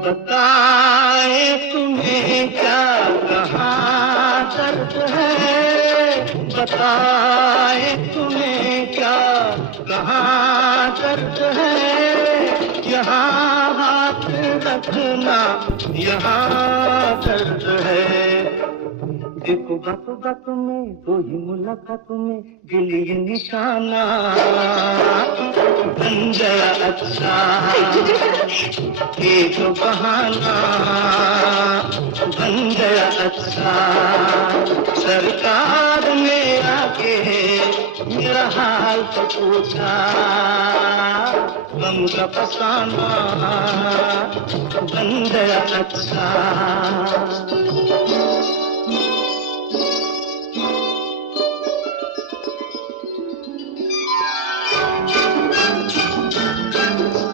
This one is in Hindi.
बताए तुम्हें क्या कहाँ दर्द है, बताए तुम्हें क्या कहाँ दर्द है। यहाँ हाथ रखना यहाँ दर्द है। देखो बातों बातों में दो ही मुलाकातों में दिल ये निशाना बन गया। अच्छा ये तो बहाना बन गया। अच्छा सरकार ने आके मेरा हाल तो पूछा, गम का फसाना बन गया। अच्छा